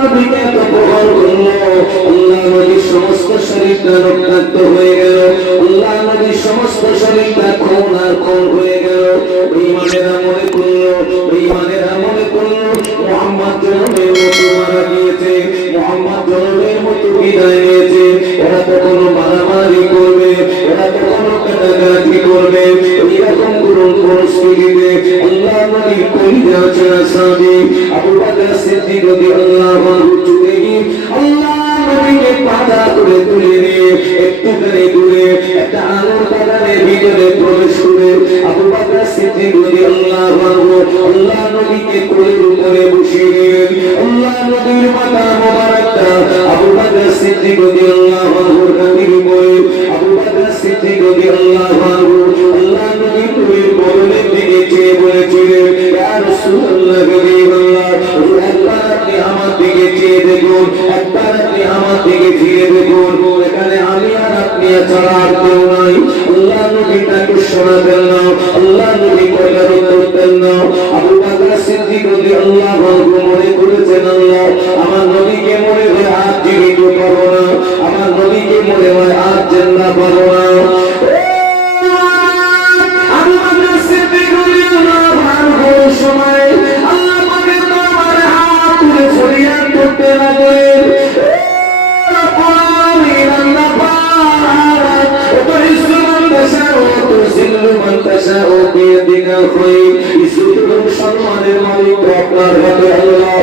নবীকে তো প্রহার করলো, আল্লাহ নবীর সমস্ত শরীরটা রক্তাক্ত হয়ে গেল, আল্লাহ নবীর সমস্ত শরীরটা খুন আর খুন হয়ে গেল। বেঈমানেরা মনে করলো, বেঈমানেরা মনে করলো মুহাম্মদ জনমের মতো মারা গিয়েছে, মুহাম্মদ জনমের মতো বিদায় নিয়েছে। এরা তো কোনো মারামারি করবে, এরা তো কোনো কাটাকাটি করবে, এরকম করুন পরিস্থিতিতে আল্লাহ নবীর কলিজা ছেঁড়া সাহাবী আবু বকর সিদ্দিক রাদিয়াল্লাহু আনহু ছুটে গিয়ে আল্লাহ নবীকে পাদা করে তুলে নিয়ে একটুখানি দূরে একটা আলোর বাগানের ভিতরে প্রবেশ করে আবু বকর সিদ্দিক রাদিয়াল্লাহু আনহু আল্লাহ নবীকে কোলের উপরে বসিয়ে নিলেন। আল্লাহ নবীর মাথা মোবারকটা আবু বকর সিদ্দিক রাদিয়াল্লাহু আনহুর কাঁধের উপরে, আবু বকর সিদ্দিক রাদিয়াল্লাহু আনহু আল্লাহ নবীর কোলের বদনের দিকে চেয়ে বলেছিলেন, ইয়া রাসূলুল্লাহ হাবিবাল্লাহ, একবার আপনি আমার দিকে চেয়ে দেখুন, একবার আপনি আমার দিকে ফিরে দেখুন, এখানে আমি আর আপনি ছাড়া আর কেউ নাই। আল্লাহ নবী তাকে শোনাতেন না, আল্লাহ নবী কথার উত্তর দেন না। আবু বকর সিদ্দিক রাদিয়াল্লাহু আনহু মনে করেছেন, আল্লাহ আমার নবীকে মনে হয় আজ জীবিত পাবো না, আমার নবীকে মনে হয় আজ জিন্দা পাবো না। আবু বকর সিদ্দিক রাদিয়াল্লাহু আনহুর সময় আল্লাহ পাকের দরবারে হাত তুলে ফরিয়াদ করতে লাগলেন, সম্মানের মালিক আপনার হাতে আল্লাহ,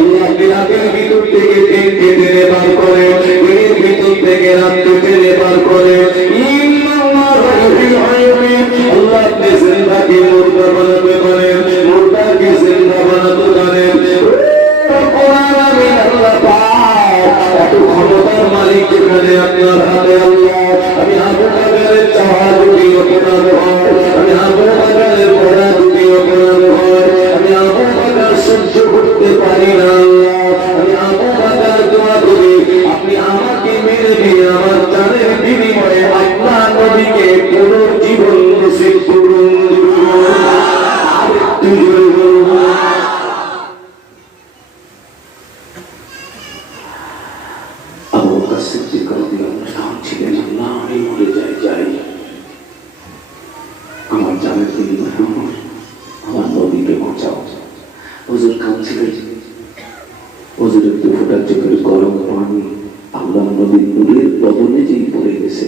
আল্লাহ বিরাটের ভিতর থেকে দিন কেটে বার করে, দিনের ভিতর থেকে রাত কেটে বার করে, আল্লাহ আপনি জিন্দাকে মুর্দা বানাতে পারেন, মুর্দাকে জিন্দা বানাতে পারেন। এত ক্ষমতার মালিক যেখানে আপনার হাতে আল্লাহ, আমি আবু বকরের চাওয়া যদি অপরাধ হয়, আমি আবু বকরের পড়া যদি অপরাধ হয়, আমি আবু বকর সহ্য করতে পারি না আল্লাহ, আমি আবু বকর দোয়া করি আপনি আমাকে মেরে দিয়ে আমার জানের বিনিময়ে আপনার নবীকে পুনর্জীবন নসিব করুন। আরেকটু জোরে বলুন। আমার জানের বিনিময়ে আমার নবীকে বাঁচাও। হুজুর কাঁদছিলেন, হুজুরের দু ফোঁটা চোখের গরম পানি আল্লাহ নবীর নূরের বদনে যেই পড়ে গেছে,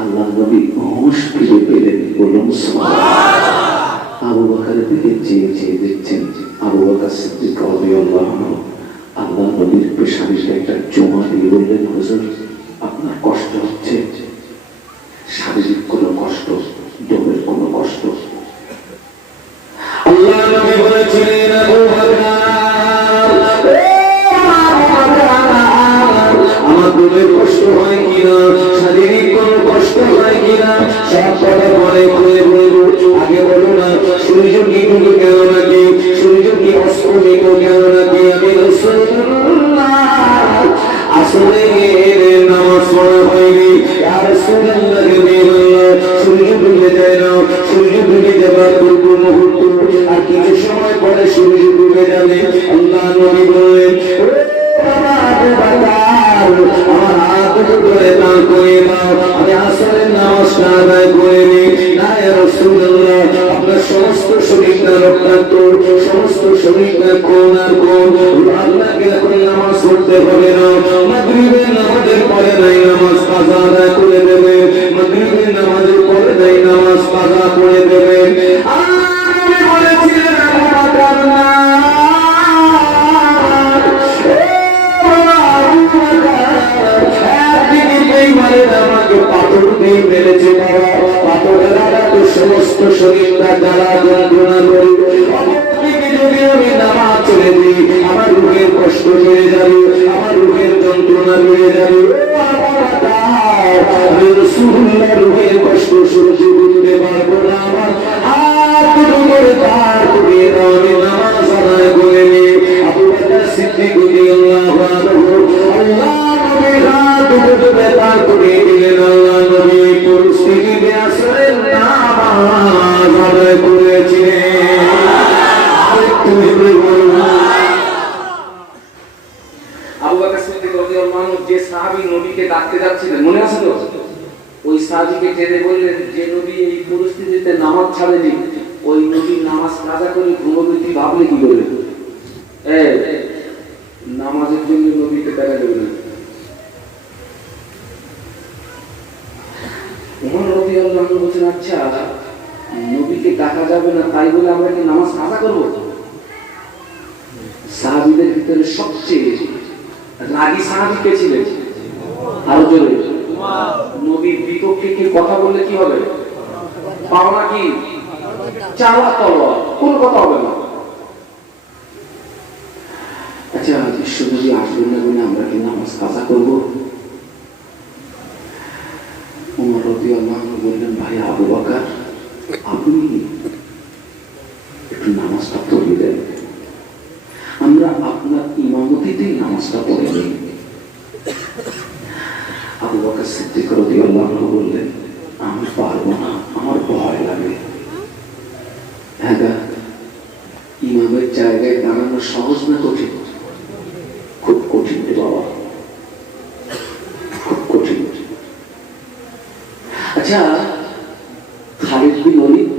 আল্লাহ নবী হুঁশ ফিরে পেলেন। বলুন সুবহানাল্লাহ। আবু বকরের দিকে চেয়ে চেয়ে দেখছেন, আবু বকর সিদ্দিক রাদিয়াল্লাহু আনহু আল্লাহ নবীর পেশানিতে একটা চুমা দিয়ে বললেন, হুজুর আপনার কষ্ট হচ্ছে, শারীরিক কোনো কষ্ট, দেহের কোনো কষ্ট? আল্লাহ নবী বলেছিলেন, আবু বকর আমার দেহের কষ্ট হয় কিনা, শারীরিক কোনো কষ্ট হয় কিনা, সব কথা পরে খুলে বলবো। আগে বলো না সূর্য কি ডুবে গেল নাকি, সূর্য কি অস্তমিত গেল নাকি? আমি রাসূলুল্লাহ আসলে নামাজ পড়া হয়নি, ইয়া রাসূলুল্লাহ সূর্য ডুবে যায় না, সূর্য ডুবে যাবার পূর্ব মুহূর্ত আর কিছু সময় পরে সূর্য ডুবে যাবে। আল্লাহ নবী বললেন, আমার হাত ধরে দাঁড় করিয়ে দাও, আমি আসরের নামাজটা আদায় করে নিই। না ইয়া রাসূলুল্লাহ, আপনার সমস্ত শরীরটা রক্তাক্ত, সমস্ত শরীরটা খুন আর খুন, আপনাকে এখন নামাজ পড়তে হবে না। মাগরিবের নামাজের পরে নাই নামাজ কাজা আদায় করে দেবে, মাগরিবের নামাজের পরে নাই নামাজ কাজা করে দেবে। আমি বলেছিলেন আমাকে পাথর দিয়ে মেরেছে বাবা, পাথরের আঘাতে সমস্ত শরীরটা জ্বালা যন্ত্রণা করে, যদি আমি নামাজ ছেড়ে দিই আমার রূহের কষ্ট বেড়ে যাবে, আমার রূহের যন্ত্রণা বেড়ে যাবে। আমি রাসূলুল্লাহ রূহের কষ্ট সহ্য করতে পারবো না, আমার হাত ধরে তার করে দাও, আমি নামাজ আদায় করে নিই। আবু বকর সিদ্দিক রাদিয়াল্লাহু আনহু আল্লাহ নবীর হাত ধরে তার করে দিলেন। আল্লাহ নবী পরিস্থিতিতে আসরের নামাজ আদায় করেছিলেন। করে ঘুমোবে তুই ভাবলে কি করে? নামাজের জন্য নবীকে দেখা যাবে না। ওমর রাদিয়াল্লাহু আনহু বলছেন, আচ্ছা নবীকে ডাকা যাবে না তাই বলে আমরা কি নামাজ কাজা করবো? সাহাবীদের ভিতরে সবচেয়ে রাগী সাহাবী কে ছিলেন? আরো জোরে। নবীর বিপক্ষে কি কথা বললে কি হবে? পাওনা কি চালা তলোয়ার, কোন কথা হবে না। আচ্ছা বিশ্ব নবী আসবেন না বলে আমরা কি নামাজ কাজা করবো? ওমর রাদিয়াল্লাহু আনহু বললেন, ভাই আবু বকর আপনি একটু নামাজটা পড়িয়ে দেন, আমরা আপনার ইমামতিতেই নামাজটা পড়ে নিই। আবু বকর সিদ্দিক রাদিয়াল্লাহু আনহু বললেন, আমি পারবো না, আমার ভয় লাগে। হ্যাঁ, ইমামের জায়গায় দাঁড়ানো সহজ না কঠিন? খুব কঠিন রে বাবা, খুব কঠিন। আচ্ছা খালিদ বিন ওলীদ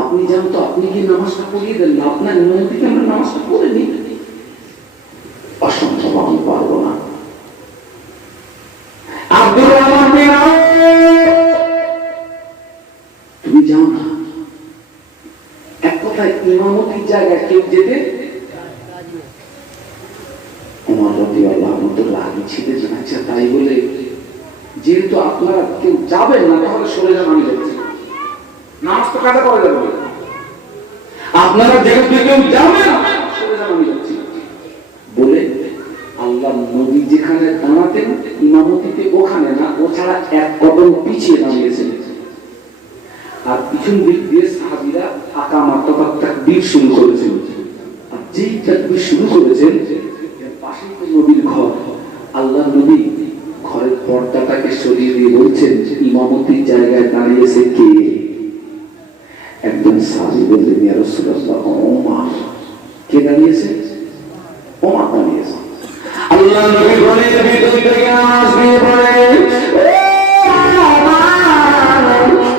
আপনি যান তো, আপনি কি নামাজটা পড়িয়ে দেন না, আপনার ইমামতিতে আমরা নামাজটা পড়ে নিই। অসম্ভব, আমি পারবো না। আব্দুর রহমান বিন আউফ তুমি যাও না। এক কথায় ইমামতির জায়গায় কেউ যেতে ওমর রাদিয়াল্লাহু আনহু তো রাগী ছিলেন। আচ্ছা তাই বলে যেহেতু আপনারা কেউ যাবেন না তাহলে সরে যান, আমি যাচ্ছি, নামাজ তো কাজা করা যাবে। আপনারা যেহেতু কেউ যাবেন সরে যান, আমি যাচ্ছি বলে আল্লাহ নবী যেখানে দাঁড়াতেন ইমামতিতে ওখানে না, ও ছাড়া এক কদম পিছিয়ে দাঁড়িয়েছেন। আর পিছন দিক দিয়ে সাহাবীরা আকামা তাকবীর শুরু করেছেন। আর যেই তাকবীর শুরু করেছেন পাশেই তো নবীর ঘর। আল্লাহ নবী ঘরের পর্দাটাকে সরিয়ে দিয়ে বলছেন, ইমামতির জায়গায় দাঁড়িয়েছে কে? একজন সাহাবী বললেন, ইয়া রাসূলুল্লাহ ওমর। কে দাঁড়িয়েছে? ওমর দাঁড়িয়েছে। আল্লাহ নবী ঘরের ভিতর থেকে আওয়াজ দিয়ে বলেন,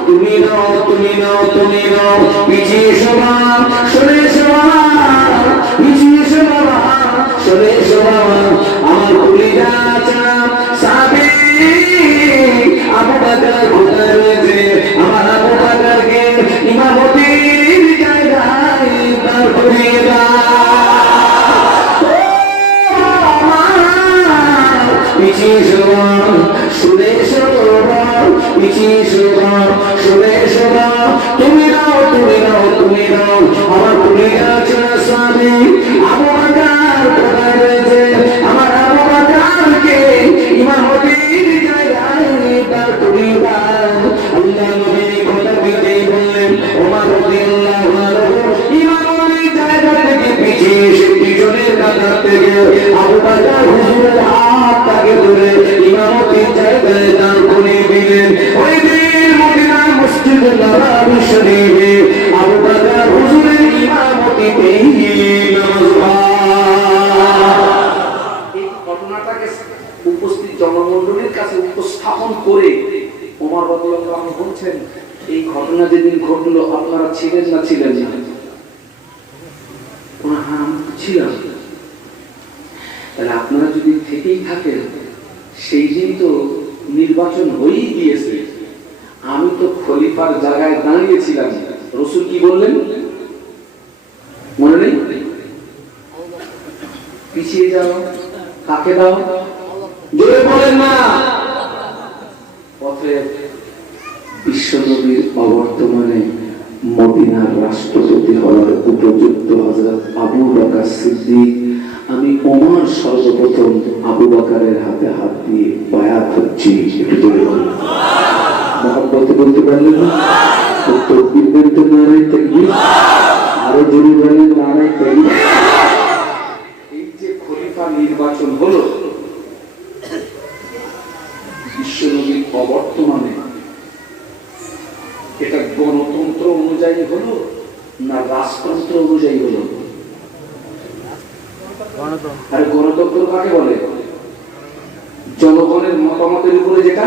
তুমি নাও, তুমি নাও, তুমি নাও, পিছিয়ে শোনা, সরে শোনা, পিছিয়ে শোনা, সরে শোনা। আমার কলিজা সাহাবী আবু বকর কোথায় রয়েছে? আমার আবু বকরকে ইমামতির জায়গায় দাঁড় করিয়ে দাও। পিছিয়ে শোনা, সরে শোনা, পিছিয়ে শোনা, সরে শোনা। তুমি নাও, তুমি নাও, তুমি নাও, আমার কলিজা সাহাবী আবু বকর কোথায় রয়েছে? আমার আবু বকরকে ইমামতির জায়গায় দাঁড় করিয়ে দাও। আল্লাহ নবী কথা দিতেই বললেন, ওমর রাদিয়াল্লাহু আনহু ইমামতির জায়গা থেকে পিছিয়ে এসে পিছনের কাতার থেকে আবু বকর হুজুরের হাতটাকে ধরে ইমামতির জায়গায় দাঁড় করিয়ে দিলেন। ওই দিন মদিনার মসজিদে নববী শরীফে আবু বকর হুজুরের ইমামতিতেই নামাজ উপস্থিত জনমন্ডলীর কাছে উপস্থাপন করে ওমর রাদিয়াল্লাহু আনহু বলছেন, এই ঘটনা যেদিন ঘটলো আপনারা ছিলেন না? ছিলেন না? হ্যাঁ আমি ছিলাম। তাহলে আপনারা যদি থেকেই থাকেন, সেই দিন তো নির্বাচন হয়েই গিয়েছে, আমি তো খলিফার জায়গায় দাঁড়িয়েছিলাম। রাসূল কি বললেন মনে নেই? পিছিয়ে যাও, কাকে দাও? জোরে বলেন না। অতএব বিশ্বনবীর অবর্তমানে মদিনার রাষ্ট্রপতি হওয়ার উপযুক্ত হযরত আবু বকর সিদ্দিক, আমি ওমর সর্বপ্রথম আবু বকরের হাতে হাত দিয়ে বায়াত হচ্ছি। একটু জোরে বলেন মহব্বতে বলতে পারলেন না? তাকবীর বলতে নারায়ে তাকবীর, আরো জোরে বলেন নারায়ে তাকবীর। এই যে খলিফা নির্বাচন হলো বিশ্বনবীর অবর্তমানে, এটা গণতন্ত্র অনুযায়ী হলো না রাজতন্ত্র অনুযায়ী হলো? আরে গণতন্ত্র কাকে বলে? জনগণের মতামতের উপরে যেটা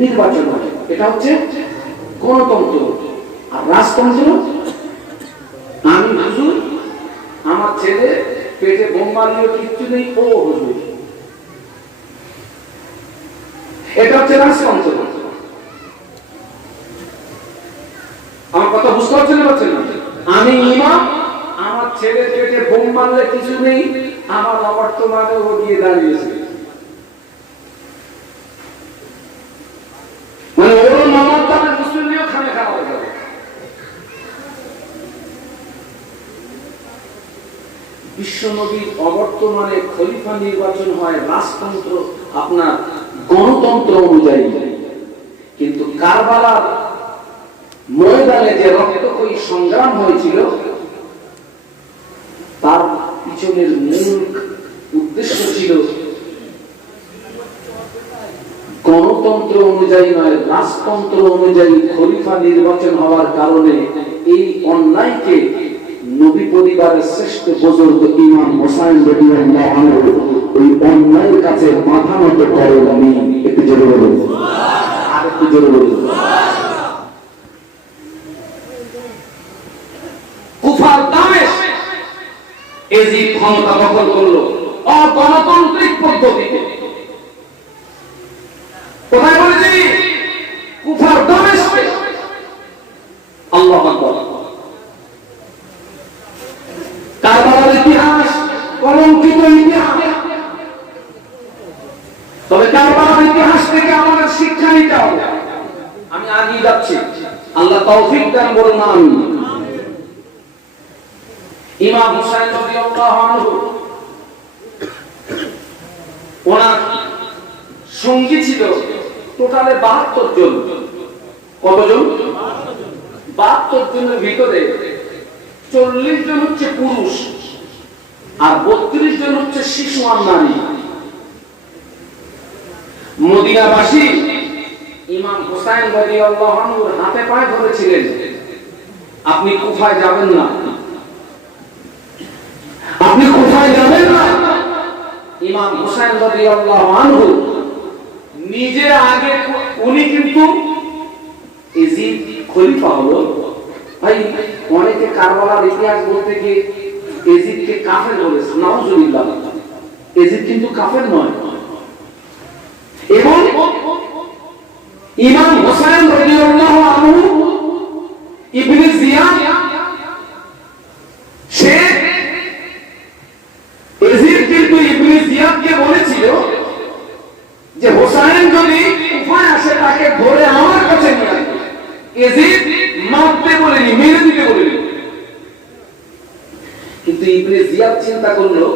নির্বাচন হয়, এটা হচ্ছে গণতন্ত্র। আর রাজতন্ত্র ছেলে পেটে বোম মারলেও কিচ্ছু নেই, ও হুজুর। এটা হচ্ছে রাজতন্ত্র। আমার কথা বুঝতে পারছেন না? পারছেন না? আমি ইমাম, আমার ছেলে পেটে বোম মারলে কিছু নেই, আমার অবর্তমানে ও গিয়ে দাঁড়িয়েছে। মানে ওর মামার দামে মুসলিমও খানে খাওয়া হয়ে যাবে। বিশ্বনবীর অবর্তমানে খলিফা নির্বাচন হয় রাজতন্ত্র, আপনার গণতন্ত্র অনুযায়ী। কিন্তু কারবালার ময়দানে যে রক্তক্ষয়ী সংগ্রাম হয়েছিল, তার পিছনের মূল উদ্দেশ্য ছিল গণতন্ত্র অনুযায়ী নয়, রাজতন্ত্র অনুযায়ী খলিফা নির্বাচন হওয়ার কারণে এই অন্যায়কে নবী পরিবারের শ্রেষ্ঠ বুজুর্গ ইমাম হোসাইন রাদিয়াল্লাহু আনহু ওই অন্যায়ের কাছে মাথা নত করেননি। একটু জোরে বলুন, আর একটু জোরে বলুন। কুফার দামেশ এজিদ ক্ষমতা দখল করলো অগণতান্ত্রিক পদ্ধতিতে। কোথায় বলেছি? কুফার দামেশ। আল্লাহু আকবার। কারবালার ইতিহাস কলঙ্কিত ইতিহাস। তবে কারবালার ইতিহাস থেকে আমাদের শিক্ষা নিতে হবে। আমি আগিয়ে যাচ্ছি, আল্লাহ তৌফিক দান করুন। আমিন। ইমাম হুসাইন রাদিয়াল্লাহু আনহু, ওনার সঙ্গী ছিল টোটালে 72 জন। কতজন? 72 জনের ভিতরে 40 জন হচ্ছে পুরুষ আর 32 জন হচ্ছে শিশু আর নারী। মদিনাবাসী ইমাম হুসাইন রাদিয়াল্লাহু আনহুর হাতে পায়ে ধরেছিলেন, আপনি কুফায় যাবেন না, আপনি কোথায় যাবেন না। ইমাম হুসাইন রাদিয়াল্লাহু আনহু নিজে আগে, উনি কিন্তু এজিদ খলিফা হলো। ভাই অনেকে কারবালার ইতিহাস বলতে গিয়ে এজিদকে কাফের বলেছে, নাউজুবিল্লাহ। এজিদ কিন্তু কাফের নয়। এবং ইমাম হুসাইন রাদিয়াল্লাহু আনহু ইবনে জিয়াদ, সে এজিদ কিন্তু ইবনে জিয়াদকে বলেছিল যে হোসাইন যদি কুফায় আসে তাকে ধরে আমার কাছে নিয়ে আসবে। এজিদ মারতে বলেনি, মেরে দিতে বলেনি। কিন্তু ইবনে জিয়াদ চিন্তা করলো,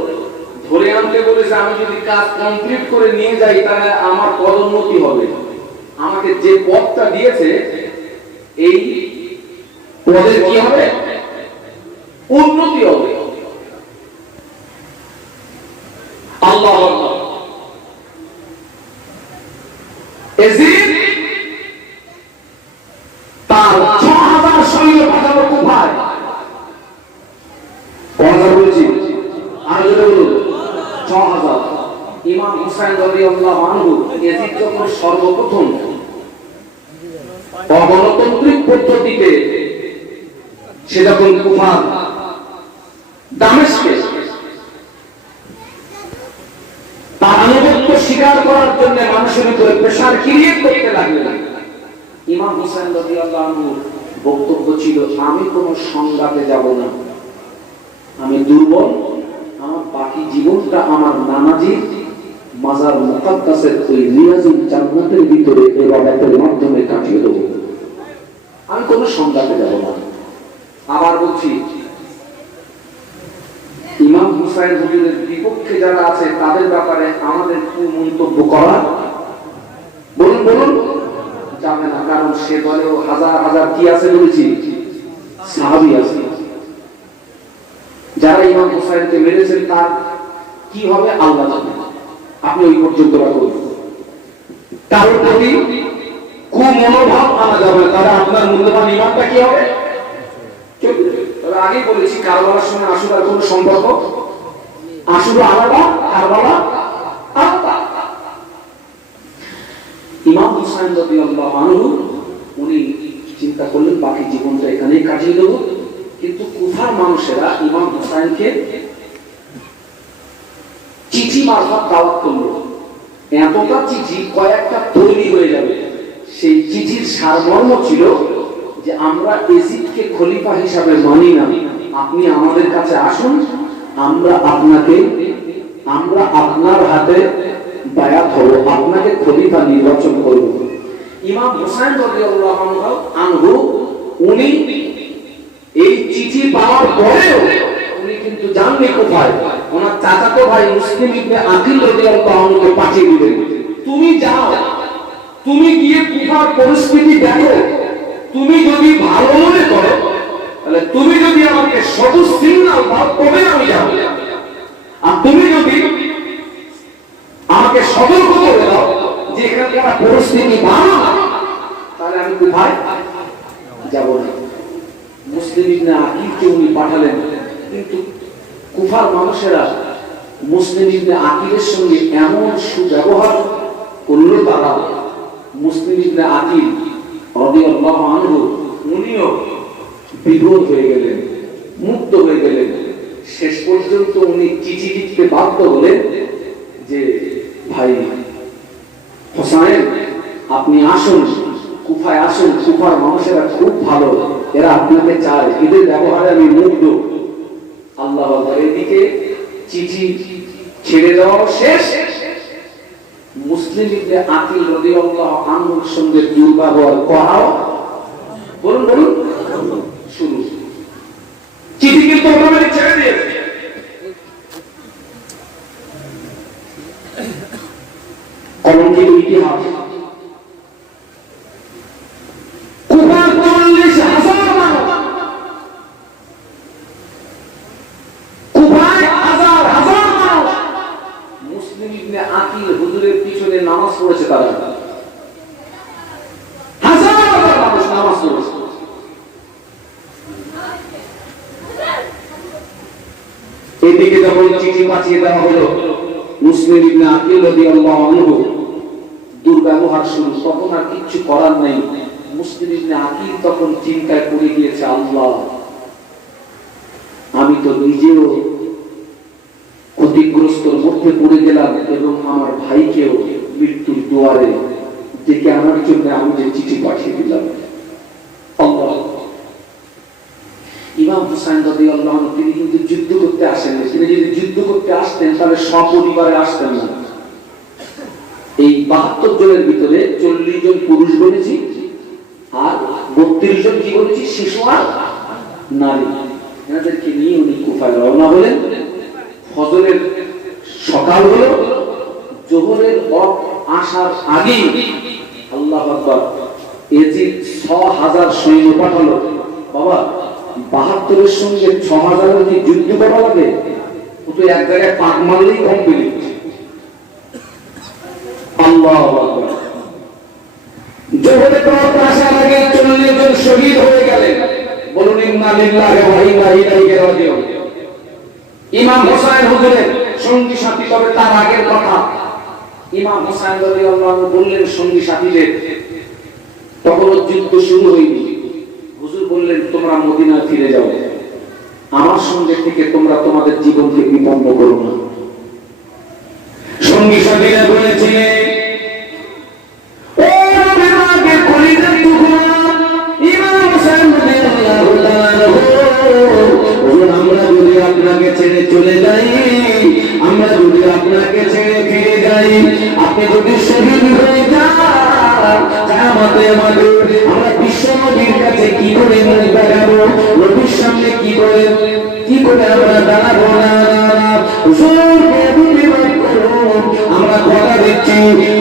ধরে আনতে বলেছে, আমি যদি কাজ কমপ্লিট করে নিয়ে যাই তাহলে আমার পদোন্নতি হবে। আমাকে যে পদটা দিয়েছে এই পদের কি হবে? উন্নতি হবে। আল্লাহু আকবার। এজিদ তার 6000 সৈন্য পাঠালো কুফায়। কথা বলছি, আর জোরে বলুন, 6000। ইমাম হুসাইন রাদিয়াল্লাহু আনহু এজিদ যখন সর্বপ্রথম অগণতান্ত্রিক পদ্ধতিতে সে যখন কুফার দামেস্কে তার আনুগত্য স্বীকার করার জন্য মানুষের উপরে প্রেসার ক্রিয়েট করতে লাগলেন, ইমাম হুসাইন রাদিয়াল্লাহু আনহুর বক্তব্য ছিল, আমি কোনো সংঘাতে যাব না, আমি দুর্বল, আমার বাকি জীবনটা আমার নানাজির মাজার মুকাদ্দাসের ওই রিয়াজুল জান্নাতের ভিতরে ইবাদতের মাধ্যমে কাটিয়ে দেব, আমি কোনো সংঘাতে যাব না। আবার বলছি, ইমাম হুসাইন হুজুরের বিপক্ষে যারা আছে তাদের ব্যাপারে আমাদের কি মন্তব্য করা? বলুন বলুন, যাবে না। কারণ সে দলেও হাজার হাজার কি আছে বলেছি, সাহাবী আছে। যারা ইমাম হুসাইনকে মেরেছেন তার কি হবে আল্লাহ জানে, আপনি ওই পর্যন্ত রাখুন। কারোর প্রতি কুমনোভাব আনা যাবে না, তাহলে আপনার মূল্যবান ইমানটা কি হবে? আগেই বলেছি, কারবালার সঙ্গে আশুরার কোন সম্পর্ক? আশুরা আলাদা, কারবালা আলাদা। ইমাম হুসাইন রাদিয়াল্লাহু আনহু উনি চিন্তা করলেন বাকি জীবনটা এখানেই কাটিয়ে দেব। কিন্তু কুফার মানুষেরা ইমাম হুসাইনকে চিঠি মারফত দাওয়াত করলো, এতটা চিঠি কয়েকটা তৈরি হয়ে যাবে। সেই চিঠির সারমর্ম ছিল যে আমরা এজিদকে খলিফা হিসাবে মানি না, আপনি আমাদের কাছে আসুন, আমরা আপনার হাতে বায়াত হব, আপনাকে খলিফা নির্বাচন করব। ইমাম হুসাইন রাদিয়াল্লাহু আনহু উনি এই চিঠি পাওয়ার পরেও উনি কিন্তু জাননি কোথায়, ওনার চাচাতো ভাই মুসলিম ইবনে আকিল রাদিয়াল্লাহু আনহুকে পাঠিয়ে দিলেন, তুমি যাও, তুমি গিয়ে কুফার পরিস্থিতি দেখো, তুমি যদি ভালো মনে করো তাহলে তুমি যদি আমাকে সবুজ সিগন্যাল দাও তবে আমি যাব, আর তুমি যদি আমাকে সতর্ক করে দাও যে এখানকার পরিস্থিতি ভালো না, তাহলে আমি কুফায় যাব না। মুসলিম ইবনে আকিলকে উনি পাঠালেন, কিন্তু কুফার মানুষেরা মুসলিম ইবনে আকিলের সঙ্গে এমন সুব্যবহার করলো, তারা মুসলিম ইবনে আকিল রাদিয়াল্লাহু আনহু উনিও বিভোর হয়ে গেলেন, মুক্ত হয়ে গেলেন। শেষ পর্যন্ত উনি চিঠি লিখতে বাধ্য হলেন যে ভাই হোসাইন, আপনি আসুন, কুফায় আসুন, কুফার মানুষেরা খুব ভালো, এরা আপনাকে চায়, এদের ব্যবহারে আমি মুগ্ধ। আল্লাহ এদিকে চিঠি ছেড়ে দেওয়া শেষ, মুসলিম ইবনে আকিল রাদিয়াল্লাহু আনহুর সঙ্গে দুর্ব্যবহার করাও বলুন শুরু। চিঠি কিন্তু অটোমেটিক ছেড়ে দিয়েছে। কলঙ্কিত ইতিহাস, কুফার 40,000 মানুষ, কুফায় হাজার মানুষ মুসলিম ইবনে আকিল হুজুরের পিছনে নামাজ পড়েছে, তারা হাজার মানুষ নামাজ পড়েছে। এদিকে যখন চিঠি পাঠিয়ে দেওয়া হলো, মুসলিম ইবনে আকিল রাদিয়াল্লাহু আনহু দুর্ব্যবহার শুরু, তখন আর কিচ্ছু করার নেই। মুসলিম ইবনে আকিল তখন চিন্তায় পড়ে গিয়েছে, আল্লাহ আমি তো নিজেও ক্ষতিগ্রস্তর মধ্যে পড়ে গেলাম এবং আমার ভাইকেও মৃত্যুর দুয়ারে ডেকে আনার জন্য আমি যে চিঠি পাঠিয়ে দিলাম। আল্লাহ, ইমাম হুসাইন রাদিয়াল্লাহু আনহু তিনি কিন্তু যুদ্ধ করতে আসেন, তিনি যদি যুদ্ধ করতে আসতেন তাহলে সপরিবারে আসতেন না। এই 72 জনের ভিতরে 40 জন পুরুষ বলেছি আর 32 জন কি বলেছি, শিশু আর নারী, এনাদেরকে নিয়ে উনি কুফায় রওনা হলেন। ফজরের সকাল হলো, জোহরের ওয়াক্ত আসার আগেই আল্লাহু আকবার এজিদ 6000 সৈন্য পাঠালো। বাবা 72-এর সঙ্গে 6000-এর কি যুদ্ধ করা লাগে? ও তো এক জায়গায় পাক মারলেই কমপ্লিট। আল্লাহু আকবার, জোহরের ওয়াক্ত আসার আগে 40 জন শহীদ হয়ে গেলেন। বলুন ইন্না লিল্লাহি ওয়া ইন্না ইলাইহি রাজিউন। ইমাম হোসেন হুজুরের সঙ্গী সাথী, তবে তার আগের কথা, ইমাম হোসেন রাদিয়াল্লাহু আনহু বললেন সঙ্গী সাথীদের, তখন যুদ্ধ শুরু হয়নি, হুজুর বললেন তোমরা মদিনায় ফিরে যাও, আমার সঙ্গে থেকে তোমরা তোমাদের জীবনকে বিপন্ন করো না। সঙ্গী সাথীরা বলেছিলেন, আমরা যদি আপনাকে ছেড়ে চলে যাই, আমরা যদি আপনাকে ছেড়ে ফিরে যাই, আপনি যদি শহীদ হয়ে যান, আমরা বিশ্ব নবীর কাছে কি করে মুখ দেখাবো, নবীর সামনে কি করে আমরা দাঁড়াবো না। আমরা কথা দিচ্ছি,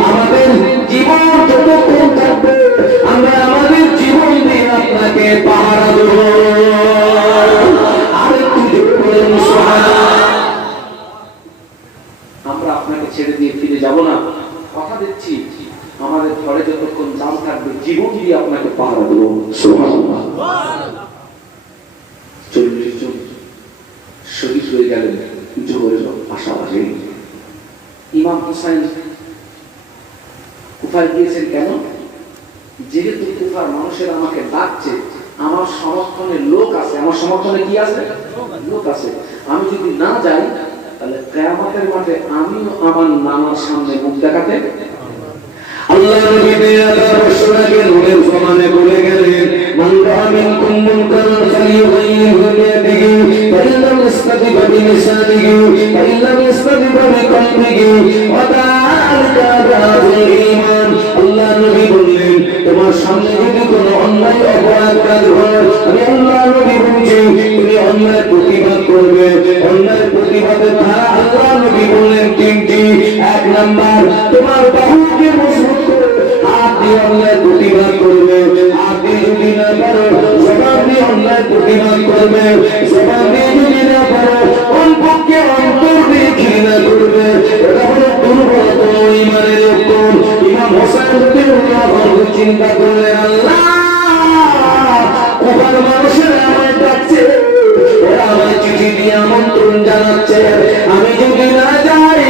আমাদের জীবন যতক্ষণ থাকবে আমরা আমাদের জীবন দিয়ে আপনাকে পাহারা দেব। আমরা আপনাকে ছেড়ে দিয়ে ফিরে যাব না, কথা দিচ্ছি আমাদের ঘরে যতক্ষণ জান থাকবে জীবন দিয়ে আপনাকে পাহারা দেব। সুবহানাল্লাহ। 40 জন শহীদ হয়ে গেলেন জোহরের আসার আগে। ইমাম হুসাইন কুফায় গিয়েছেন কেন? যেহেতু কুফার মানুষের আমাকে ডাকছে, আমার সমর্থনে লোক আছে, আমার সমর্থনে কি আছে? লোক আছে। আমি যদি না যাই তাহলে কিয়ামতের মাঠে আমিও আমার নানার সামনে মুখ দেখাতে আল্লাহ নবী দেয়ালা রসুলকে নূরের সমানে বলে গেলেন মান রাআ মিনকুম মুনকারান ফালিয়ুগাইয়িরহু বিয়াদিহি ফাইন লাম ইসতাতিব বিলিসানিহি ফাইন লাম ইসতাতিব বিকলবিহি ওয়া যালিকা দারুল ঈমান। আল্লাহ নবী বললেন তোমার সামনে যদি কোনো অন্যায় অপরাধ কাজ হয়, আমি আল্লাহ নবী বলছি তুমি অন্যায় প্রতিবাদ করবে। অন্যায় প্রতিবাদের ধারা আল্লাহ নবী বললেন তিনটি। এক নাম্বার, তোমার বাহুকে মজবুত করে হাত দিয়ে অন্যায় প্রতিবাদ করবে। হাত দিয়ে যদি না পারো জবান দিয়ে অন্যায় প্রতিবাদ করবে। জবান দিয়ে যদি না পারো কমপক্ষে অন্তর দিয়ে ঘৃণা করবে। এটা হলো দুর্বলতম ঈমানের লক্ষণ। ইমাম হোসেন রাদিয়াল্লাহু আনহু চিন্তা করলেন, আল্লাহ কুফার মানুষেরা আমায় ডাকছে, ওরা আমায় চিঠি দিয়ে আমন্ত্রণ জানাচ্ছে, আমি যদি না যাই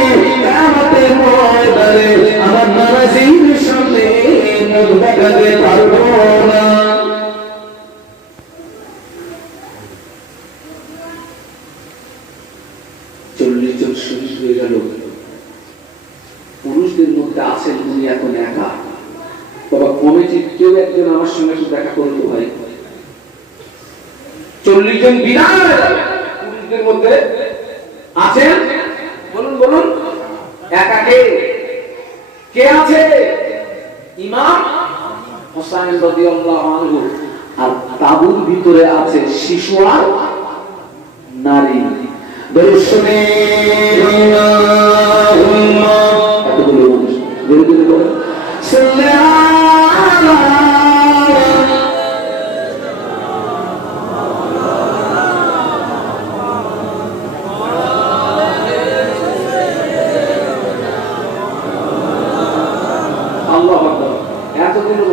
কিয়ামতের ময়দানে আমার নারাজির সামনে মুখ দেখাতে পারবো না। জন শহীদ হয়ে গেল। পুরুষদের মধ্যে আছেন উনি এখন একা। বাবা কমিটির কেউ একজন আমার সঙ্গে একটু দেখা করতো ভাই। 40 জন বিরাট পুরুষদের মধ্যে আছেন, বলুন বলুন একা কে আছে? ইমাম হোসেন রাদিয়াল্লাহু আনহু। আর তাবুর ভিতরে আছে শিশু আর নারী। দর্শনে আল্লাহুম্মা এতগুলো মানুষ জোরে জোরে বলেন সাল্লাল্লাহু এতগুলো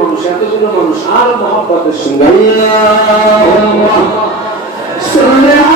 মানুষ আর মহব্বতের সঙ্গে আল্লাহুম্মা সাল্লাল্লাহু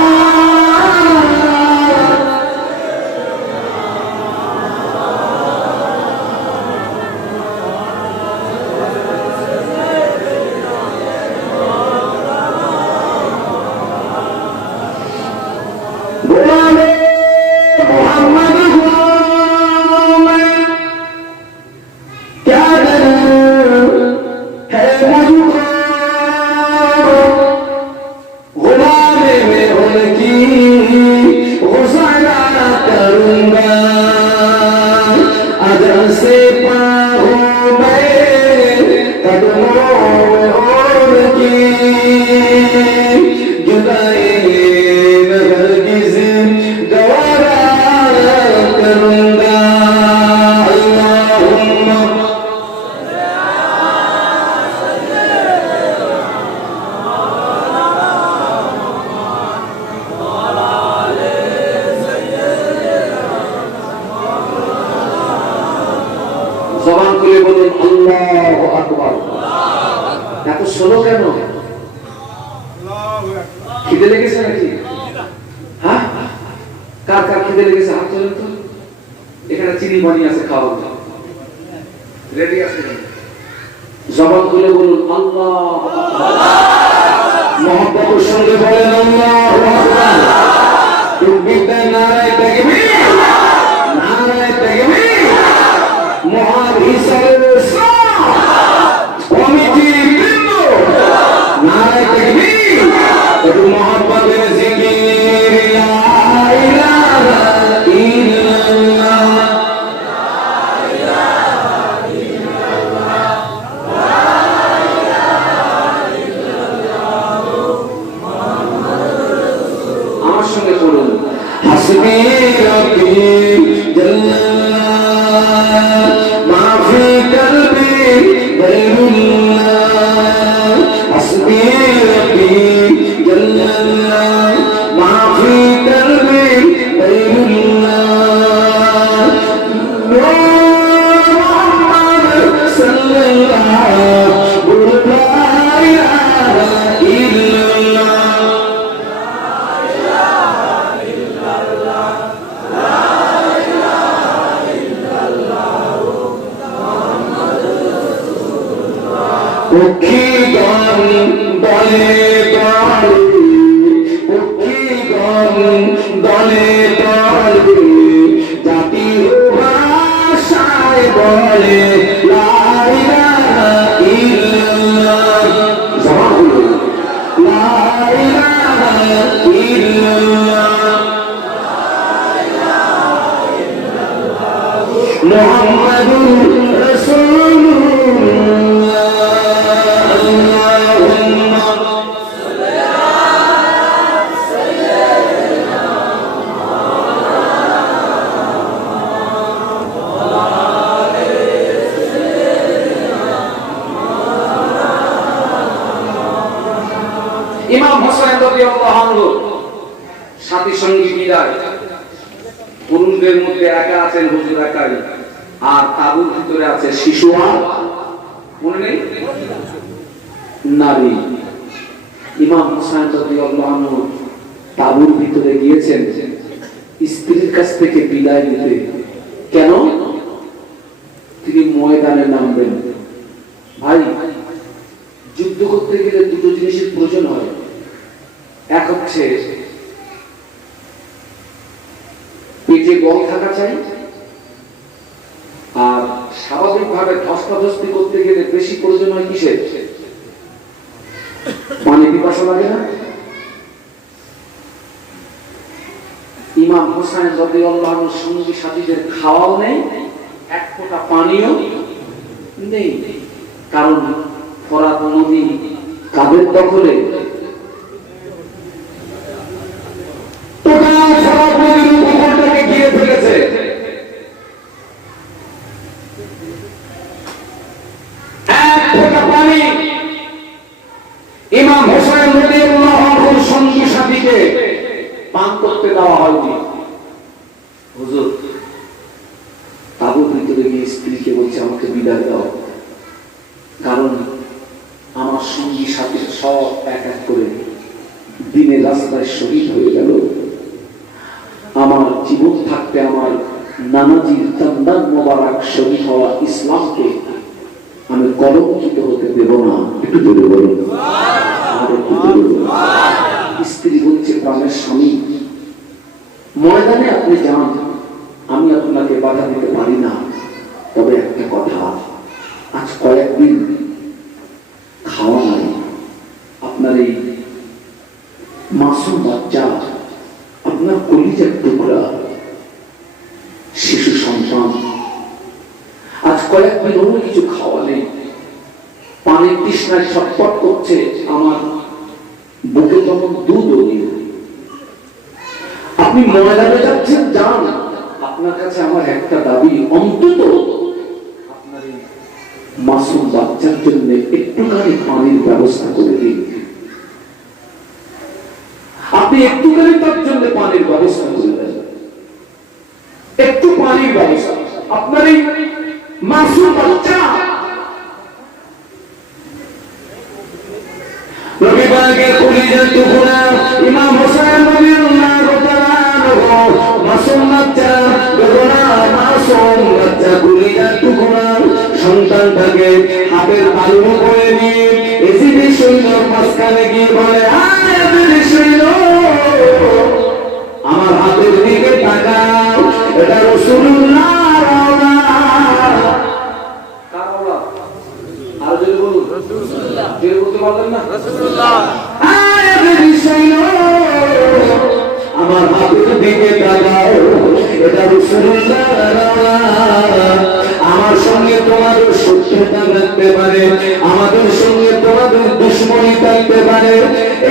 জবান খুলে বলুন আল্লাহু আকবার। এত স্লো কেন? খিদে লেগেছে নাকি? হ্যাঁ, কার কার খিদে লেগেছে হাত তোলেন তো। এখানে চিনি পানি আছে, খাওয়া রেডি আছে। জবান খুলে বলুন আল্লাহু আকবার। মহব্বতের সঙ্গে বলেন আল্লাহু আকবার। তুকবীর নারায়ে তাকবীর, নারায়ে তাকবীর। মহাবিসারের কমিটির বৃন্দ নারায়ে তাকবীর। একটু মহব্বতের জিকির লা ইলাহা ইল্লাল্লাহ। আমার সঙ্গে পড়ুন হাসবি রাব্বি জাল্লাল্লাহ মা ফি কলবি গায়রুল্লাহ। হাসবি রাব্বি জাল্লাল্লাহ মা ফি কলবি গায়রুল্লাহ। মুহাম্মদ সাল্লাল্লাহু লা ইলাহা ইল্লাল্লাহ। পক্ষীগণ দলে দলে, পক্ষীগণ দলে দলে বলে লা ইলাহা ইল্লাল্লাহ জবান খুলে লা ইলাহা ইল্লাল্লাহ মুহাম্মাদুর রাসূলুল্লাহ আল্লাহুম্মা ইমাম হোসেন রাদিয়াল্লাহু আনহু সাথী সঙ্গী বিদায়। পুরুষদের মধ্যে একা আছেন হুজুর একাই, আর তাবুর ভিতরে আছে শিশু আর মনে নেই নারী। ইমাম হোসেন রাদিয়াল্লাহু আনহু তাবুর ভিতরে গিয়েছেন স্ত্রীর কাছ থেকে বিদায় নিতে। কেন? তিনি ময়দানে নামবেন। ভাই, যুদ্ধ করতে গেলে দুটো জিনিসের প্রয়োজন হয়। এক হচ্ছে পেটে বল থাকা চাই, আর স্বাভাবিকভাবে ধস্তাধস্তি করতে গেলে বেশি প্রয়োজন হয় কিসের? পানি পিপাসা লাগে না? ইমাম হোসেন রাদিয়াল্লাহু আনহুর সঙ্গী সাথীদের খাওয়াও নেই, এক ফোঁটা পানিও নেই। কারণ ফোরাত নদী কাদের দখলে? টোটাল ফোরাত নদীর উপকূলটাকে ঘিরে ফেলেছে। এক ফোঁটা পানি ইমাম হোসেন রাদিয়াল্লাহু আনহুর সঙ্গী সাথীকে পান করতে দেওয়া হয়নি। হুজুর তাবুর ভিতরে গিয়ে স্ত্রীকে বলছে আমাকে বিদায় দাও, কারণ আমার সঙ্গী সাথী সব এক এক করে দিনের রাস্তায় শহীদ হয়ে গেল। আমার জীবন থাকতে আমার নানাজির চান্দান মোবারক শহীদ হওয়া ইসলামকে আমি কলঙ্কিত হতে দেব না। একটু জোরে বলুন। স্ত্রী বলছে প্রাণের স্বামী, ময়দানে আপনি যান, আমি আপনাকে বাধা দিতে পারি না, তবে একটা কথা, আজ কয়েকদিন খাওয়া নাই। আপনার এই মাসুম বাচ্চা, আপনার কলিজার টুকরা শিশু সন্তান, আজ কয়েকদিন অন্য কিছু খাওয়া নেই, পানির তৃষ্ণায় ছটফট করছে, আমার বুকে তখন দুধও নেই। আপনি ময়দানে যাচ্ছেন, যান, আপনার কাছে আমার একটা দাবি, অন্তত আপনার এই মাসুম বাচ্চার জন্য একটুখানি পানির ব্যবস্থা করে দিন। আপনি একটুখানি তার জন্য পানির ব্যবস্থা করে দেন, একটু পানির ব্যবস্থা। আপনার এই মাসুম বাচ্চা রবিবারের কলিজার টুকরা ইমাম হোসেন রাদিয়াল্লাহু তাআলা মাসুম বাচ্চা, বেদনা মাসুম বাচ্চা কলিজার টুকরা সন্তানটাকে হাতের তালু করে নিয়ে এসিবি সৈন্যর মাঝখানে গিয়ে বলে, আরে সৈন্য, আমার হাতের দিকে তাকাও, এটা রাসূলুল্লাহ রওনা। কার রওনা? আর যদি বলুন রাসূলুল্লাহ, যে বলতে পারলেন না রাসূলুল্লাহ। আরে সৈন্য, আমার হাতের দিকে তাকাও, এটা রাসূলুল্লাহ রওনা। আমার সঙ্গে তোমাদের শত্রুতা থাকতে পারে, আমাদের সঙ্গে তোমাদের দুশ্মনী থাকতে পারে,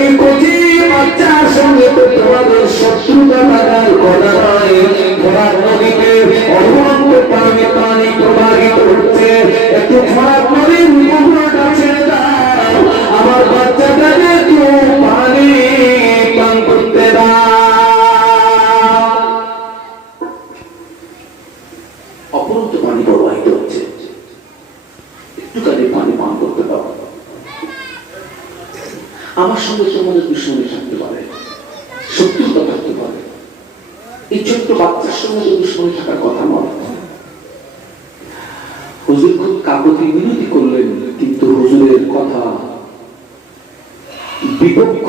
এই কচি বাচ্চার সঙ্গে তো তোমাদের শত্রুতা থাকার কথা নয়। ফোরাত নদীতে অনন্ত পানি পানি প্রবাহিত হচ্ছে, একটু ফোরাত নদীর উপকূলটা ছেড়ে দাও, আমার বাচ্চাটাকে একটু পানি পান করতে দাও। অপরন্ত পানি প্রবাহিত হচ্ছে, একটুখানি পানি পান করতে দাও। আমার সঙ্গে তোমাদের দুশ্মনী থাকতে পারে, শত্রুতা থাকতে পারে, এই ছোট্ট বাচ্চার সঙ্গে দুশ্মনী থাকার কথা নয়। হুজুর খুব কাকুতি মিনতি করলেন, কিন্তু হুজুরের কথা বিপক্ষ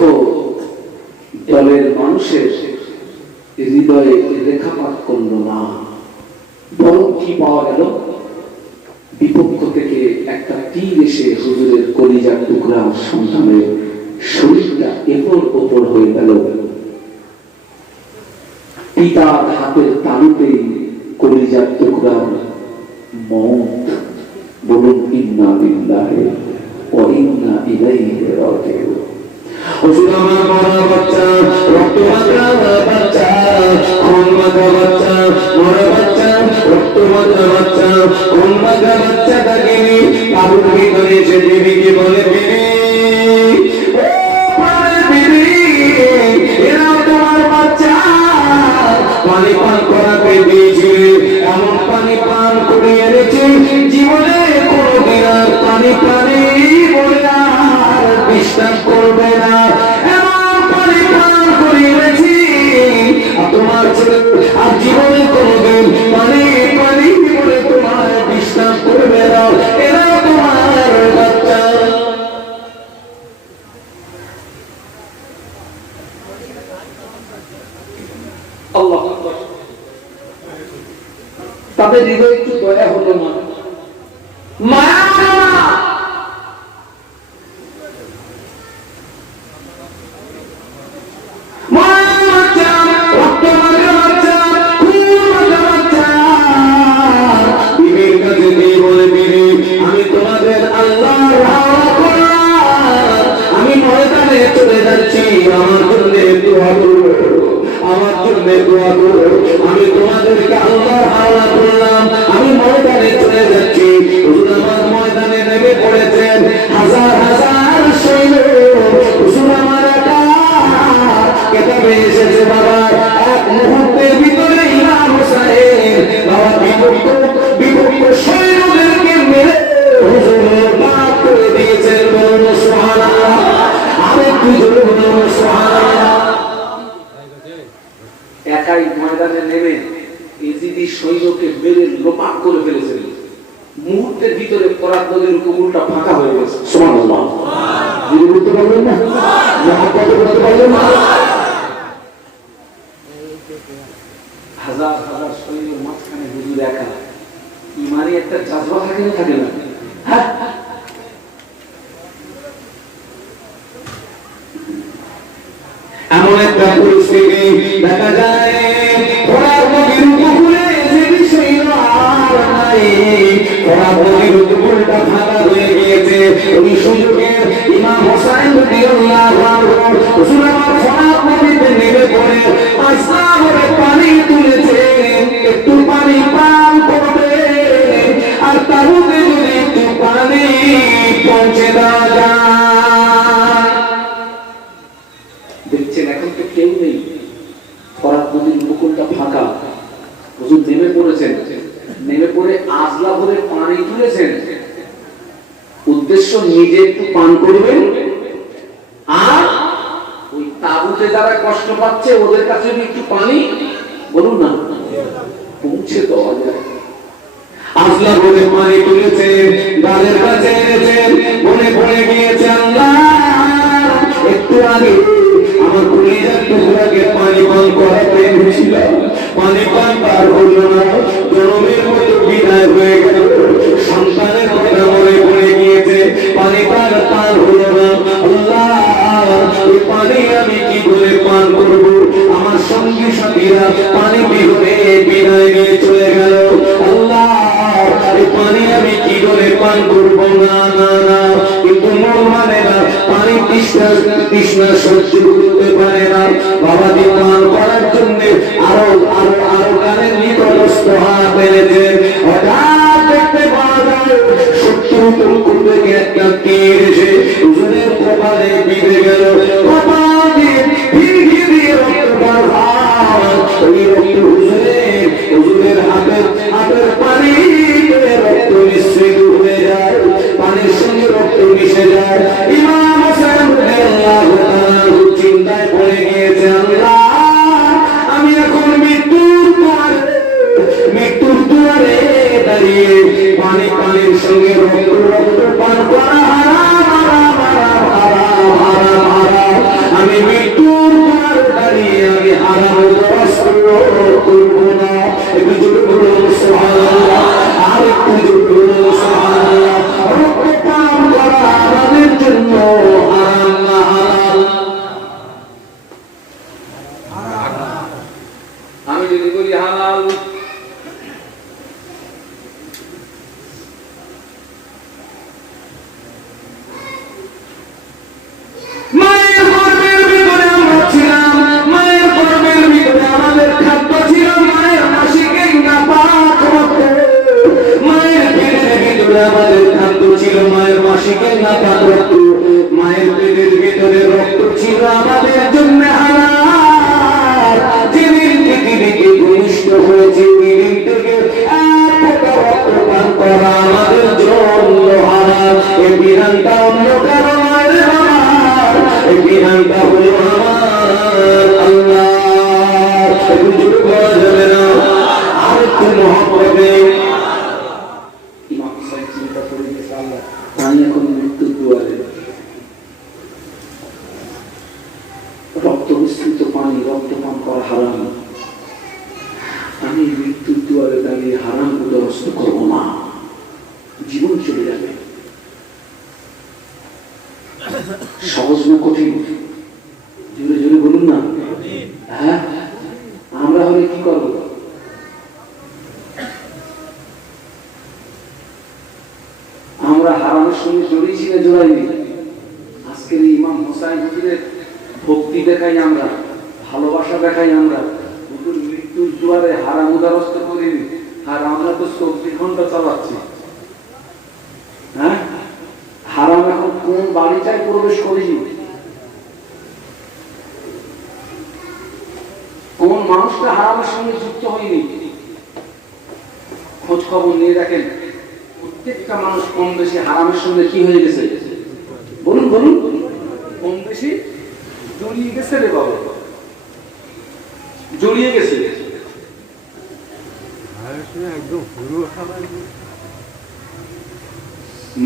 দলের মানুষের হৃদয়ে রেখাপাত করল না। বরং কি পাওয়া গেল? বিপক্ষ থেকে একটা তীর এসে হুজুরের কলিজার টুকরা সন্তানের শরীরটা এপর ওপর হয়ে গেল। পিতার হাতের তালুতে কলিজার টুকরার মওত। বলুন ইন্না লিল্লাহি ওয়া ইন্না ইলাইহি রাজিউন। হুজুর আমার মরা বাচ্চা, রক্ত মাখা বাচ্চা, খুন মাখা বাচ্চা, মরা বাচ্চা, রক্ত মাখা বাচ্চা, খুন মাখা বাচ্চাটাকে নিয়ে তাঁবুর ভিতরে এসে বিবিকে বলে, বিবি ও প্রাণের বিবি, এরাও তোমার বাচ্চা। পানি পান করাতে দিয়েছিলে, এমন পানি পান করে এনেছে জীবনে কোনোদিন আর পানি পানি বলে আর বিশ্বাস করবে না। এমন পানি পান করে এনেছি তোমার ছেলে আর জীবনে কোনোদিন পানি পানি বলে তোমার বিশ্বাস করবে না। এরা তোমার বাচ্চা। আল্লাহ আকবার। তাদের হৃদয়ে একটু দয়া হলো না, মায়া হলো না। আমি তোমাদের আল্লাহ আমি ময়দানে চলে যাচ্ছি, আমার জন্য দোয়া করো, আমার জন্য দোয়া করো। আমি তোমাদেরকে আল্লাহ হাওলা করলাম, আমি ময়দানে চলে যাচ্ছি। হুজুর আমার ময়দানে নেমে পড়েছেন, হাজার হাজার সৈন্য। হুজুর আমার একা কেতাবে এসেছে বাবা, এক মুহূর্তের ভিতরে ইমাম হোসেন বাবা বিভক্ত সৈন্যদেরকে মেরে হুজুর মাফ করে দিয়েছেন। বলুন সুবহানাল্লাহ। আরেকটু জোরে বলুন সুবহানাল্লাহ। একাই ময়দানে নেমে ইজিদি সৈন্যকে মেরে লোপাট করে ফেলেছেন। মুহূর্তের ভিতরে ফোরাত নদীর উপকূলটা ফাঁকা হয়ে গেছে। সুবহানাল্লাহ। যদি বলতে পারবেন না, মহব্বতে বলতে পারবেন না। হাজার হাজার সৈন্যের মাঝখানে হুজুর একা। ইমানে একটা জাজবা থাকে না, থাকে না? হ্যাঁ, এমন একটা পরিস্থিতি দেখা যায়, ফোরাত নদীর উপকূলে যে সৈন্য আর নাই, ফোরাত নদীর উপকূলটা ফাঁকা হয়ে গিয়েছে। ওই সুযোগে ইমাম হোসেন রাদিয়াল্লাহু আনহু হুজুর আমার ফোরাত নদীতে নেমে পড়ে আস্তা করে পানি তুলেছে, একটু পানি পান করবে, আর তাবুতে যদি একটু পানি পৌঁছে দেওয়া যায়। দেখছেন এখন তো কেউ নেই, ফোরাত নদীর উপকূলটা ফাঁকা। হুজুর নেমে পড়েছেন, নেমে পড়ে আজলা ভরে পানি তুলেছেন। উদ্দেশ্য নিজে একটু পান করবেন, আর ওই তাবুতে যারা কষ্ট পাচ্ছে ওদের কাছে একটু পানি বলুন না পৌঁছে দেওয়া যায়। আজলা বলে পানি তুলেছেন, গালের কাছে এনেছেন, মনে পড়ে গিয়েছে আল্লাহ একটু আগে আমার কলিজার টুকরাকে পানি পান করাতে এনেছিলাম, পানি পান তার হলো না, জনমের মতো বিদায় হয়ে গেল। সন্তানের কথা মনে পড়ে গিয়েছে, পানি পান তার হলো না। আল্লাহ এই পানি আমি কি করে পান করব? আমার সঙ্গী সাথীরা পানি বিহনে বিদায় নিয়ে চলে গেল। আল্লাহ এই পানি আমি কি করে পান করব? না না না, কিন্তু মন মানে না, পানি তৃষ্ণা সহ্য করতে পারে না। বাবাজি পান করার জন্য আরো আরো আরো কানের নিকটস্থ হাত এনেছে। হঠাৎ দেখতে পাওয়া যায় শত্রু থেকে একটা তীর এসে হুজুরের কপালে বিঁধে গেল। কপাল দিয়ে ভিড় দিয়ে রক্ত বার হয়। ওই রক্ত হুজুরের হাতের পানি রক্ত মিশ্রিত হয়ে যায়, পানির সঙ্গে রক্ত মিশে যায়। ইমাম হোসেন রাদিয়াল্লাহু তাআলা চিন্তায় পড়ে গিয়েছে, আল্লাহ আমি এখন মৃত্যুর দুয়ারে দাঁড়িয়ে পানির সঙ্গে রক্ত পান করা হারাম হারাম হারাম হারাম হারাম। আমি মৃত্যুর দুয়ারে দাঁড়িয়ে আমি হারাম করব না। একটু জোরে বলুন সুবহানাল্লাহ, আর একটু জোরে বলুন সুবহানাল্লাহ। আমি যদি বলি হালাল, মায়ের গর্ভের ভিতরে আমরা ছিলাম, মায়ের গর্ভের ভিতরে আমাদের খাদ্য ছিল মায়ের মাসিকে নাপাক রক্ত, মায়ের পেটের ভিতরে আমাদের খাদ্য ছিল মায়ের মাসিকে নাপাক রক্ত, মায়ের পেটের ভিতরে রক্ত ছিল আমাদের জন্য হারাম। যেদিন পৃথিবীতে ভূমিষ্ঠ হয়েছে সেদিন থেকে এক ফোঁটা রক্ত পান করা আমাদের জন্য হারাম। এই বিধানটা অন্য কারো নয় রে বাবা, এই বিধানটা হলো আমার আল্লাহ। একটু জোরে বলা যাবে না? আর একটু মহব্বতে ইমাম হুসাইন চিন্তা করে দিয়েছে, আল্লাহ আমি এখন মৃত্যুর দুয়ারে, রক্ত মিশ্রিত পানি রক্ত পান করা হারাম, আমি মৃত্যুর দুয়ারে দাঁড়িয়ে হারাম উদরস্ত করবো না, জীবন চলে যাবে। সহজ না কঠিন? জোরে জোরে বলুন না। হ্যাঁ, আমরা হলে কি করবো? আমরা হারামের সঙ্গে জড়িয়েছি না জড়াইনি? আজকের ইমাম হোসাইন হুজুরের ভক্তি দেখাই আমরা, ভালোবাসা দেখাই আমরা, হুজুর মৃত্যুর দুয়ারে হারাম উদারস্ত করিনি, আর আমরা তো 24 ঘন্টা চালাচ্ছি। হ্যাঁ, হারাম এখন কোন বাড়িটায় প্রবেশ করিনি, কোন মানুষটা হারামের সঙ্গে যুক্ত হয়নি। খোঁজ খবর নিয়ে দেখেন, প্রত্যেকটা মানুষ কম বেশি হারামের সঙ্গে কি হয়ে গেছে? বলুন বলুন, কম বেশি জড়িয়ে গেছে রে বাবা, জড়িয়ে গেছে।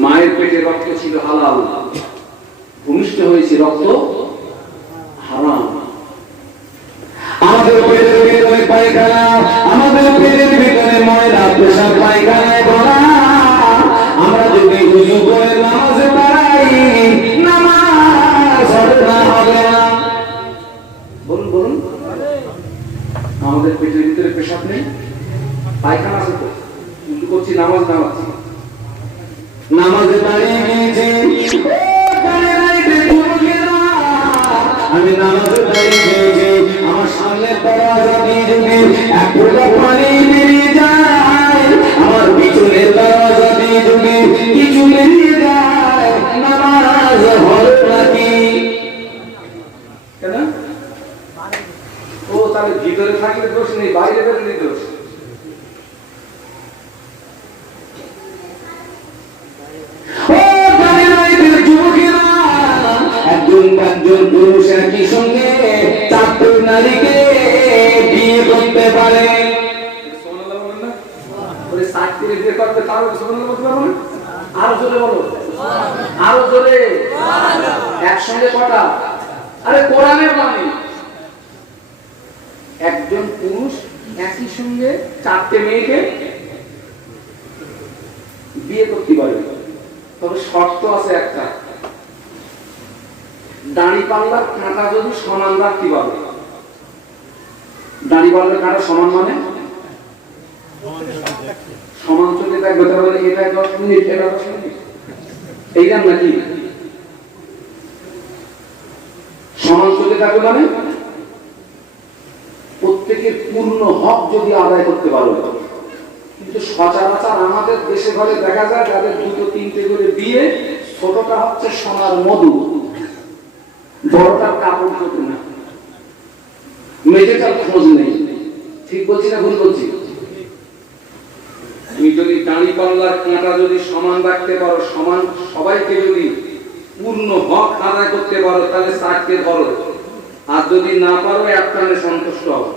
মায়ের পেটে রক্ত ছিল হালাল, ভূমিষ্ঠ হয়েছে রক্ত হারাম। আমাদের পেটের ভিতরে পায়খানা, আমাদের পেটের ভিতরে ময়লা পেশাব পায়খানায় ভরা। আমরা যদি উযু করে নামাজে দাঁড়াই, নামাজ হবে না, হবে না। বলুন বলুন, আমাদের পেটের ভিতরে পেশাব নেই, পায়খানা আছে তো, উযু করছি, নামাজ নামাচ্ছি, নামাজে দাঁড়িয়ে গিয়েছি, আমি নামাজে দাঁড়িয়ে গিয়েছি, আমার সামনের দরজা দিয়ে যদি এক ফোঁটা পানি বেরিয়ে যায়, আমার পিছনের দরজা দিয়ে যদি কিছু বেরিয়ে যায়, নামাজ হবে নাকি? কেন? ও তাহলে ভিতরে থাকলে দোষ নেই, বাইরে বেরোলে দোষ। একজন পুরুষ একই সঙ্গে 4টি নারীকে বিয়ে করতে পারে। সুবহানাল্লাহ বলেন না? ওরে 60 করে বিয়ে করতে তাও সুবহানাল্লাহ বলতে পারবো না? আরো জোরে বলো, আরো জোরে। একসঙ্গে কটা? আরে কোরআনের বাণী, একজন পুরুষ একই সঙ্গে 4টে মেয়েকে বিয়ে করতে পারে, তবে শর্ত আছে একটা, দাড়ি পাল্লার কাঁটা যদি সমান রাখতে পারবে। দাড়ি পাল্লার কাঁটা সমান মানে সমান চলে থাকবে, তাহলে এটা 10 মিনিট, এটা 10 মিনিট, এইটা নাকি সমান চলে থাকবে মানে প্রত্যেকের পূর্ণ হক যদি আদায় করতে পারবে। কিন্তু সচরাচর আমাদের দেশে ঘরে দেখা যায় যাদের 2-3টে করে বিয়ে, ছোটটা হচ্ছে সোনার মধু, বড়টার কাপড় জোটে না, মেয়েটার খোঁজ নেই। ঠিক বলছি না ভুল বলছি? তুমি যদি দাঁড়ি পাল্লার কাঁটা যদি সমান রাখতে পারো, সমান সবাইকে যদি পূর্ণ হক আদায় করতে পারো, তাহলে 60কে ধরো, আর যদি না পারো একটানে সন্তুষ্ট হও।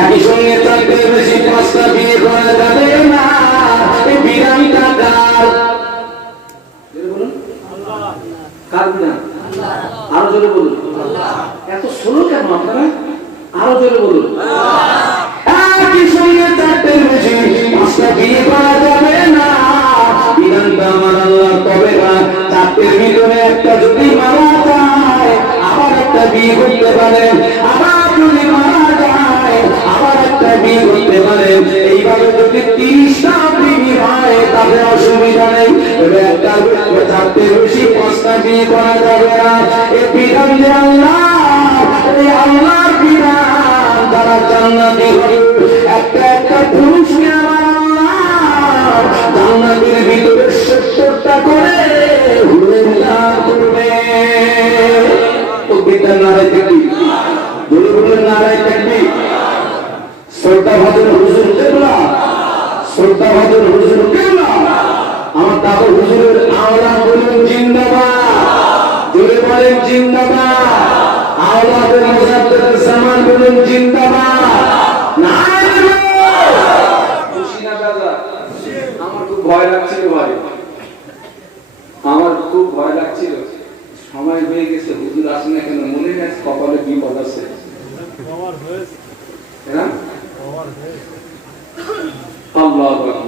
একই সঙ্গে 4টির বেশি 5টা বিয়ে করা যাবে না। এই বিধানটা কার? বলুন, কার বিধান? আরো জোরে বলুন। এত স্লো কেন আপনারা? আরো জোরে বলুন। একই সঙ্গে 4টির বেশি 5টা বিয়ে করা যাবে না। বিধানটা আমার আল্লাহ, তবে 4 এর ভিতরে একটা যদি মারা যায় আবার একটা বিয়ে করতে পারে, আবার যদি মারা যায় আবার একটা বিয়ে করতে পারে। এইভাবে যদি 30টা বিয়ে হয় তাদের অসুবিধা নেই। তবে একটা থাকতে বেশি 5টা বিয়ে করা যাবে না। এই বিধান যে আল্লাহ, এই আল্লাহর বিধান তারা জান্নাতি হবে। একটা একটা পুরুষকে আমার আল্লাহ জান্নাতের ভিতরে 70টা করে হুরের দান করবে। তো বিধান নারায় দেখবি, বলে বলে নারায় দেখবি। শ্রদ্ধা ভাজন হুজুর কেবলা, শ্রদ্ধা ভাজন হুজুর কেবলা, আমার দাদা হুজুরের আওলা বলেন জিন্দাবাদ, জোরে বলেন জিন্দাবাদ। আওলাদের মুজাদ্দেদ জামান বলেন জিন্দাবাদ। খুশি না দাদা? আমার খুব ভয় লাগছিল ভাই, আমার খুব ভয় লাগছিল। সময় হয়ে গেছে, হুজুর আসেন না কেন? মনে নেই কপালে বিপদ আছে। হ্যাঁ? আল্লাহু আকবার।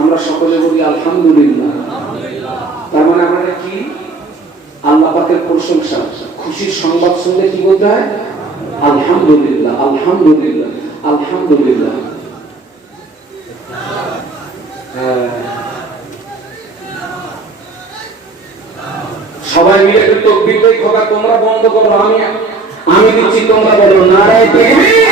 আমরা সকলে বলি আলহামদুলিল্লাহ। তার মানে আমাদের কি? আল্লাহ পাকের প্রশংসা, খুশির সংবাদ শুনলে কি বলতে হয়? আলহামদুলিল্লাহ, আলহামদুলিল্লাহ, আলহামদুলিল্লাহ। সবাই মিলে একটু তাকবীর দেই। খোদা তোমরা বন্ধ করো, আমি দিচ্ছি, তোমরা বলো নারায়ে তাকবীর।